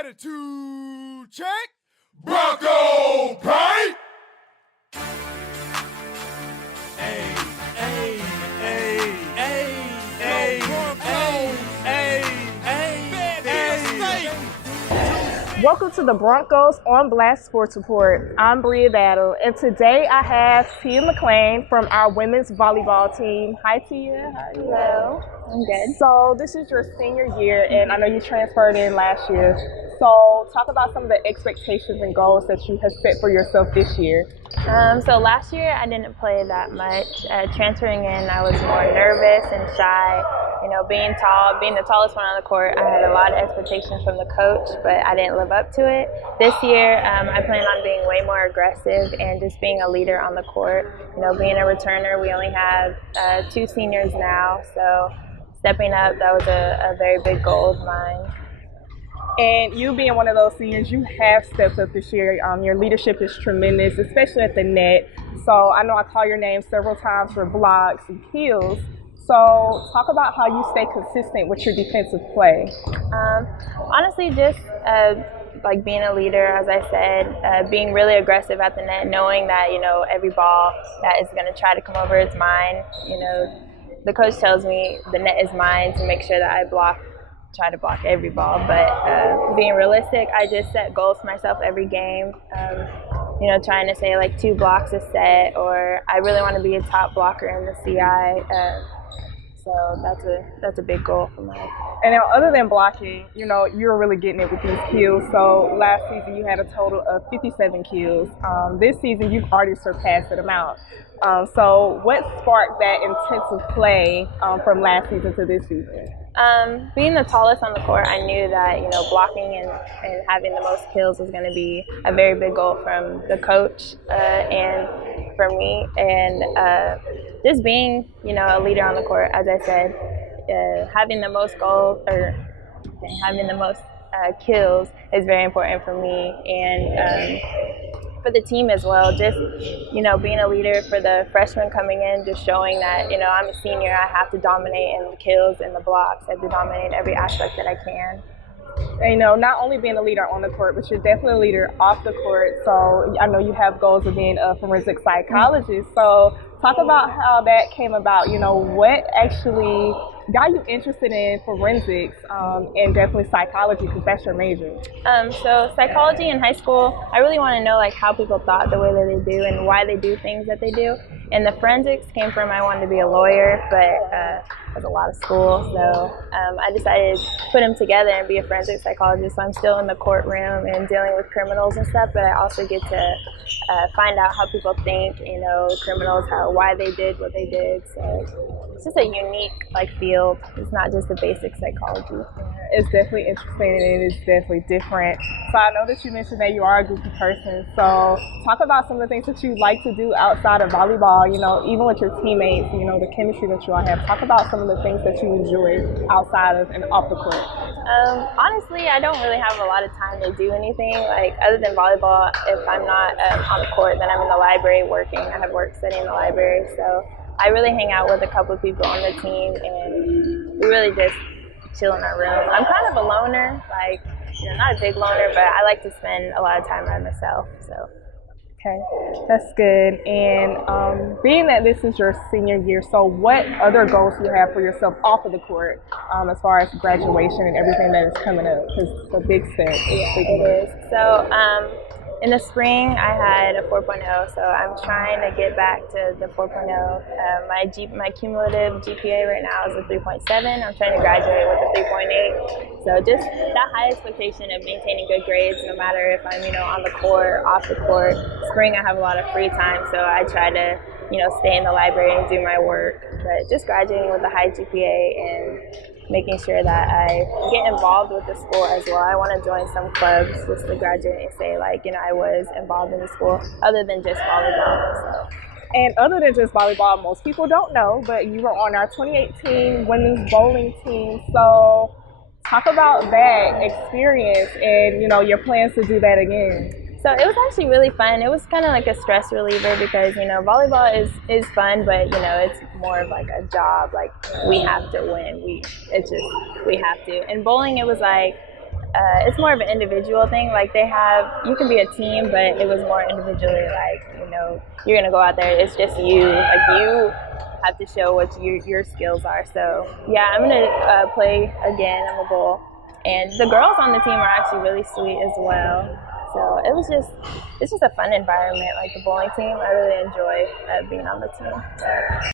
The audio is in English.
Attitude check. Bronco pipe. Hey, hey, hey, hey, hey, hey, hey, hey, hey. Welcome to the Broncos on Blast Sports Report. I'm Bria Battle, and today I have Teeya McLean from our women's volleyball team. Hi, Teeya. How are you? Hello. I'm good. So this is your senior year, and I know you transferred in last year. So talk about some of the expectations and goals that you have set for yourself this year. So last year I didn't play that much. Transferring in, I was more nervous and shy. You know, being tall, being the tallest one on the court, I had a lot of expectations from the coach, but I didn't live up to it. This year, I plan on being way more aggressive and just being a leader on the court. You know, being a returner, we only have 2 seniors now, so stepping up, that was a very big goal of mine. And you being one of those seniors, you have stepped up this year. Your leadership is tremendous, especially at the net. So I know I call your name several times for blocks and kills. So talk about how you stay consistent with your defensive play. Honestly, just like being a leader, as I said, being really aggressive at the net, knowing that, you know, every ball that is going to try to come over is mine. You know, the coach tells me the net is mine to make sure that I try to block every ball. But being realistic, I just set goals for myself every game. You know, trying to say like 2 blocks a set, or I really want to be a top blocker in the CI. So that's a big goal for mine. And now, other than blocking, you know, you're really getting it with these kills. So last season you had a total of 57 kills. This season you've already surpassed that amount. So what sparked that intensive play from last season to this season? Being the tallest on the court, I knew that, you know, blocking and having the most kills was going to be a very big goal from the coach and for me. And just being, you know, a leader on the court, as I said, having the most goals or having the most kills is very important for me and for the team as well. Just, you know, being a leader for the freshmen coming in, just showing that, you know, I'm a senior, I have to dominate in the kills and the blocks. I have to dominate every aspect that I can. And, you know, not only being a leader on the court, but you're definitely a leader off the court. So I know you have goals of being a forensic psychologist. So talk about how that came about. You know, what actually got you interested in forensics and definitely psychology, because that's your major? So psychology in high school, I really want to know like how people thought the way that they do and why they do things that they do. And the forensics came from I wanted to be a lawyer, but there's a lot of school, so I decided to put them together and be a forensic psychologist. So I'm still in the courtroom and dealing with criminals and stuff, but I also get to find out how people think, you know, criminals, why they did what they did. So it's just a unique like field. It's not just a basic psychology. It's definitely interesting and it is definitely different. So I know that you mentioned that you are a goofy person. So talk about some of the things that you like to do outside of volleyball, you know, even with your teammates, you know, the chemistry that you all have. Talk about some of the things that you enjoy outside of and off the court. Honestly, I don't really have a lot of time to do anything. Like, other than volleyball, if I'm not on the court, then I'm in the library working. I have work study in the library. So I really hang out with a couple of people on the team, and we really just chill in our room. I'm kind of a loner, like, you know, not a big loner, but I like to spend a lot of time by myself. So. Okay, that's good. And being that this is your senior year, so what other goals do you have for yourself off of the court as far as graduation and everything that is coming up? Because it's a big step. Yeah, it is. So in the spring, I had a 4.0, so I'm trying to get back to the 4.0. My cumulative GPA right now is a 3.7. I'm trying to graduate with a 3.8. So just that high expectation of maintaining good grades, no matter if I'm, you know, on the court, off the court. Spring, I have a lot of free time, so I try to, you know, stay in the library and do my work. But just graduating with a high GPA and making sure that I get involved with the school as well. I want to join some clubs just to graduate and say, like, you know, I was involved in the school other than just volleyball. So. And other than just volleyball, most people don't know, but you were on our 2018 women's bowling team. So talk about that experience and, you know, your plans to do that again. So it was actually really fun. It was kind of like a stress reliever because, you know, volleyball is fun, but, you know, it's more of like a job. Like, we have to win. We have to. And bowling, it was like it's more of an individual thing. Like you can be a team, but it was more individually. Like, you're gonna go out there. It's just you. Like, you have to show what your skills are. So yeah, I'm gonna play again. I'm a bull, and the girls on the team are actually really sweet as well. So it's just a fun environment. Like the bowling team, I really enjoy being on the team. So.